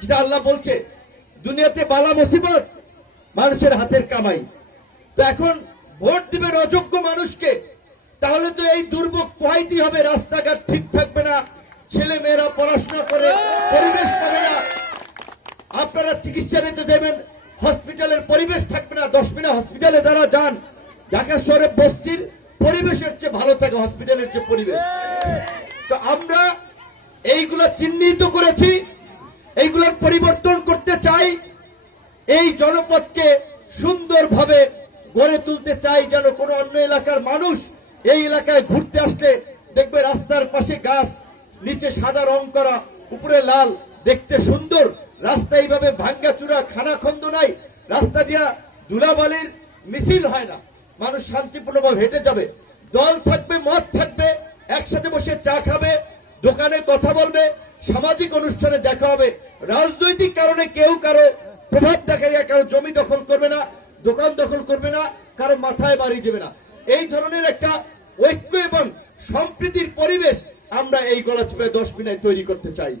যেটা আল্লাহ বলছে দুনিয়াতে বালা মুসিবত মানুষের হাতের কামাই। তো এখন ভোট দিবেন অযোগ্য মানুষকে, তাহলে তো এই দুর্ভোগ পোহাইতেই হবে। রাস্তাঘাট ঠিক থাকবে না, ছেলে মেয়েরা পড়াশোনা করে পরিবেশ পাবে না, আপনারা চিকিৎসা নিতে যাবেন হসপিটালের পরিবেশ থাকবে না। 10 মিনিট হসপিটালে যারা যান, ঢাকা শহরে বস্তির পরিবেশের চেয়ে ভালো থাকে হসপিটালের যে পরিবেশ। তো আমরা এইগুলা চিহ্নিত করেছি, এইগুলোর পরিবর্তন করতে চাই, এই জনপদকে সুন্দরভাবে গড়ে তুলতে চাই, যেন কোনো অন্য এলাকার মানুষ এই এলাকায় ঘুরতে আসলে দেখবে রাস্তার পাশে গাছ, নিচে সাদা রং করা, উপরে লাল, দেখতে সুন্দর। রাস্তা এইভাবে ভাঙ্গাচুরা খানাখন্দ নাই, রাস্তা দিয়া ধুলাবালির মিছিল হয় না, মানুষ শান্তিপূর্ণভাবে হেঁটে যাবে। দল থাকবে, মত থাকবে, একসাথে বসে চা খাবে, দোকানে কথা বলবে, সামাজিক অনুষ্ঠানে দেখা হবে। রাজনৈতিক কারণে কেউ কারো প্রভাব দেখাইয়া কারো জমি দখল করবে না, দোকান দখল করবে না, কারো মাথায় বাড়ি দেবে না। এই ধরনের একটা ঐক্য এবং সম্প্রীতির পরিবেশ আমরা এই গলাচিপায় 10 মিনিট তৈরি করতে চাই।